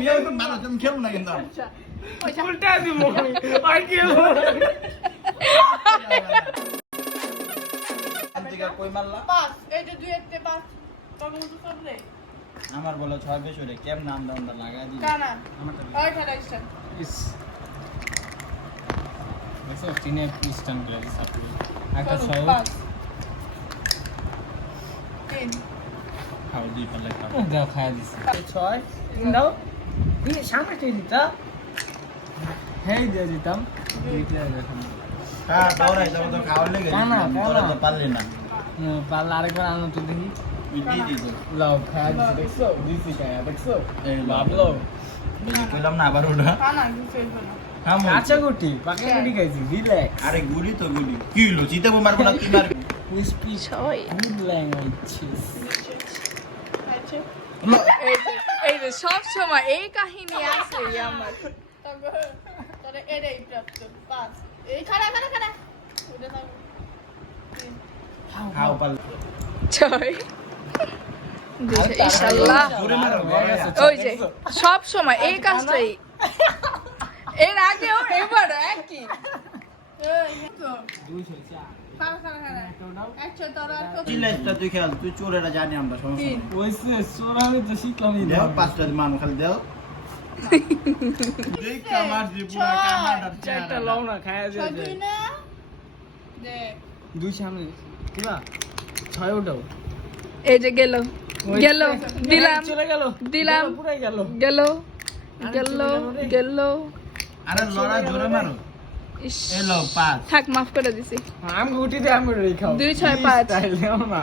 খেলবো না কিন্তু উল্টা দিব আর কি কই মারলা পাঁচ এই যে দুই একটা পাঁচ কখন তো করলে আমার বলো 6 বেশ হলে কেম নাম দামটা লাগাই দিই কানা আমারটা ওই খেলা স্টার্ট ইস দেখো চিনে পিস্টন করে দিছে আপনি একটা ছয় পাঁচ তিন খাও দুই পাল্লা খাও দাও খায়া দিছে 6 3 দাও এই সামনে তুই দিতা হেই দিয়ে দিতাম দেখলে দেখুন হ্যাঁ দৌড়াই যাবো তো খাওয়ার লেগে তোরা তো পারলি না পাল্লা আরেকবার আনো তো দেখি দিয়ে দিছো লাও খায়া দিছে দেখছো দিছি খায়া দেখছো এই বাবলো বুঝি কইলাম না আবার ওটা কানা কিছু হইতো না হ্যাঁ আচ্ছা গুটি পাকা গুটি খাইছি রিল্যাক্স আরে গুলি তো গুলি কি হলো জিতাবো মারবো না তুই মারবি ক্রিসপি ছয় গুড ল্যাঙ্গুয়েজ চিজ আচ্ছা এই যে সব সময় এই কাহিনী আছে আমার তাহলে এটাই প্রাপ্ত পাঁচ এই খাড়া খাড়া খাড়া ওটা থাকবে তিন খাও পাল্লা ছয় ইনশাআল্লাহ জোরে মারো ওই যে সব সময় এই কাজটাই এর আগেও এবার একই চিল্লাইছটা তুই খেয়াল তুই চোরেরা জানি আমরা সমস্যা নেই। ওইসে সোরামি তো শিখলামই দেও পাঁচটা মানু খালি দেও দেখ কামার দি পুরা কামার চারটা লও না খায়া দিয়ে ছয় দুই না দে দুই সামনে কিবা ছয় উঠাও এই যে গেল গেল দিলাম চলে গেল দিলাম পুরাই গেল গেল গেল গেল আরে লড়া জোরে মারো ইস এলো পাঁচ থাক মাফ করে দিছি আম গুটি দে আম গুটি খাও 2 6 5 তাইলেও না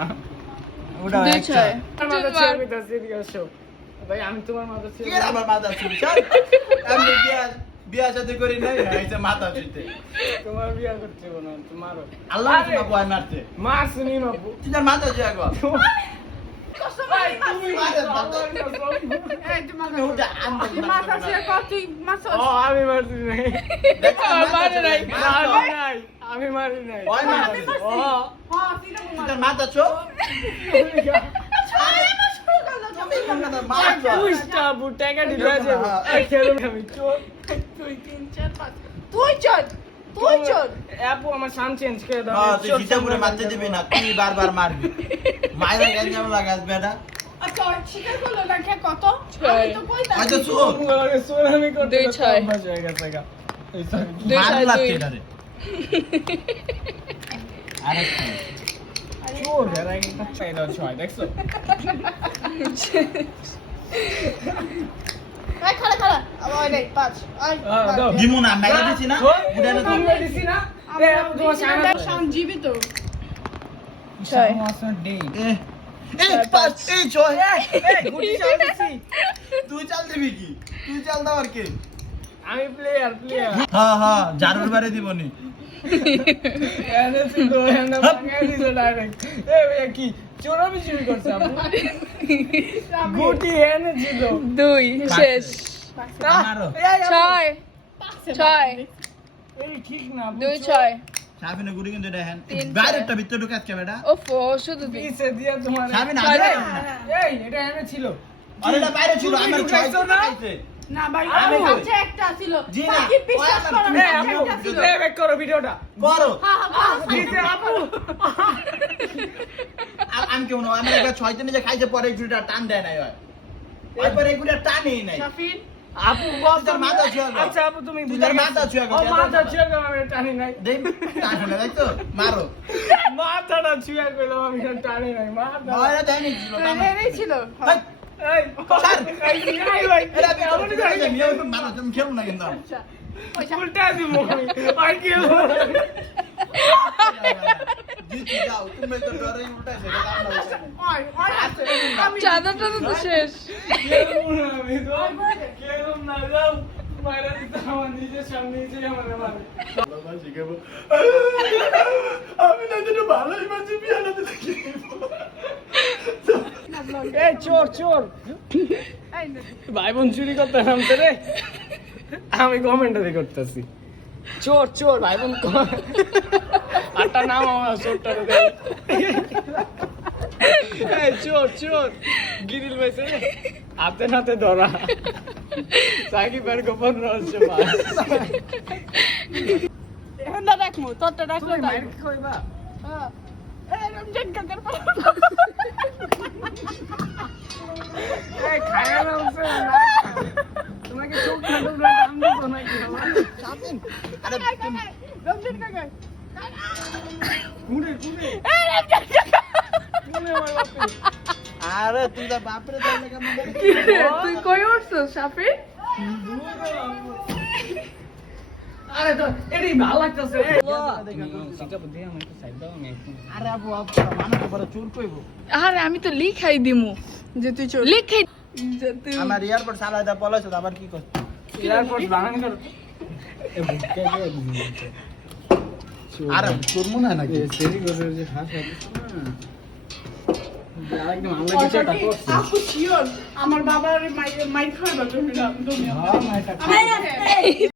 ওটা 2 একটা 6 আমার মাথা ছেড়ে দিতে দিছো ভাই আমি তোমার মাথা কি ছেড়ে আমার মাথা ছুটি চল আমি বিয়া সাথে করি নাই এইটা মাথা ছুটে তোমার বিয়া করতে না তোমারও আল্লাহ তোমাকে বয় মারতে মা শুনি মাপু তুই তার মাথা ছুঁয়া গো ওটা আমি মাথা ছেড়ে কতই মাথা ও আমি মারছি নাই মারে নাই। আমি মারি নাই ওই মারছি। ও হ্যাঁ তুই না তুই তার মাথা ছো পুষ্টা বুটাকা দিলা যাবে খেলুন আমি চোর তুই 3 4 5 তুই চল তুই চল আপু আমার সান চেঞ্জ করে দাও হ্যাঁ তুই জিতে পুরো মারতে দিবি না তুই বারবার মারবি মাইরা গেঞ্জাম লাগাস বেটা আচ্ছা স্বীকার করলো না কে কত আমি তো কই দাও হয়তো চোর সোর আমি করতে 2 6 অভ্যাস হয়ে গেছে গা এই সরি 2 মার 6 লাগছে 2 এটারে আরেকটা চোর এর আগে একটা চাইলো ছয় দেখছো এই খাড়া খাড়া আবার ওই নেই 5 আই দাও। দিমু না মাইরা দিছি না বুড়া না তুমি দিছি না এ আপু তোমার সামনে শাম জীবিত ছয় মাসের ডে এই পাঁচ এই ছয় গুটি চাল দিছি তুই চাল দিবি কি তুই চাল দাও কি আমি প্লেয়ার হ্যাঁ হ্যাঁ জারুর বারে দিবনি এনেছি তো এনে ভাঙা দিছো ডাইরেক্ট এ ভাই কি চোরামি চুরি করছে আপু গুটি এনেছি তো 2 শেষ আমারও 6 6 এই ঠিক না 2 6 সাবিনে গুড়ি কিন্তু দেখেন তিন, বাইরেটা ভিতরে ঢুকাচ্ছে বেটা ওফো শুধু তুই পিছে দিয়া তোমার সাবিনে ছয় আগে না। এই এটা এনেছিল আরে এটা বাইরে ছিল আমার ছয় ঢুকাইছো না? ঢুকাইছে। না ভাই আমি আমার কই? কাছে একটা ছিল জি না, বাকি বিশ্বাস ওই করো আমার- না এই কাছে আপু একটা ছিল প্লেব্যাক করো ভিডিওটা করো হ্যাঁ হ্যাঁ দিছে আপু আর আমি কেমন আমি একটা ছয় দিনে যে খাইছে পরে এগুলা টান দেয় নাই হয় এরপরে এগুলা টানেই নাই শাফিন আপু বল তোর মাথা ছুঁয়া গো। আচ্ছা আপু তুমি তুই তোর মাথা ছুঁয়া গো, ও তোর মাথা মাথা। ছুঁয়া গো আমি টানি নাই দেখ টান হলো দেখছো মারো মাথাটা ছুঁয়া গেলাম আমি টানি নাই মাথা ভয়টা দেয়নি ছিল টান এই ছিল হাই, এই ছাড়। এই ভাই এটা আমি কেমন করে নিয়ে আসবো, মারো তুমি খেলো না কিন্তু আচ্ছা ওইটা উল্টা দিব আমি আর কি জিতে যাও তুমি তো ডরে উল্টাইছে এটা কাম না ওই ওই আছে আমি চাঁদাটা তো শেষ আমি তো কেরম না যাও মারা দিতে আমার নিজের সামনে এসে আমার মারে আমি না যেন ভালোই বাঁচি বিয়ানা দিলে কি এই চোর চোর এই নে। ভাই বোন চুরি করতে নামতে রে আমি কমেন্টারি করতেছি চোর চোর ভাই বোন আটটা নাম আমার চোরটা রে চোর চোর গিরিল ভাই হাতে নাতে ধরা সাকিবের গোপন রহস্য পাস এখন না রাখমু তোরটা রাখলে তুমি তাই মাইর কইবা হ্যাঁ এই রমজান কাকার পর এই খায়া নামছে না তোমাকে চোখ না ডুবলে নাম দিত নাকি আরে রমজান কাকা কুড়ে কুড়ে এই রমজান কাকা কুড়ে আমার বাপে আরে তুই তো বাপরে তাহলে কেমন কি রে তুই কই উঠছস সাফি আরে তো এডি ভালো লাগতেছে রে সিটা বুদ্ধি আমি একটু সাইড দাও আমি একটু আরে আপু মানুষ পরে চুর কইবো আরে আমি তো লিখাই দিমু যে তুই চল লিখাই যে তুই আমার এয়ারপোর্ট সালা দা পলাইছো আবার কি করছ এয়ারপোর্ট বানান কর এ বুকে কে আরে তোর মনে হয় নাকি সেরি করে যে হাস একদম আল্লাহ কিছু একটা করছে আপু শিওর আমার বাবার মাই খাইবা তুমি না হ্যাঁ মাইটা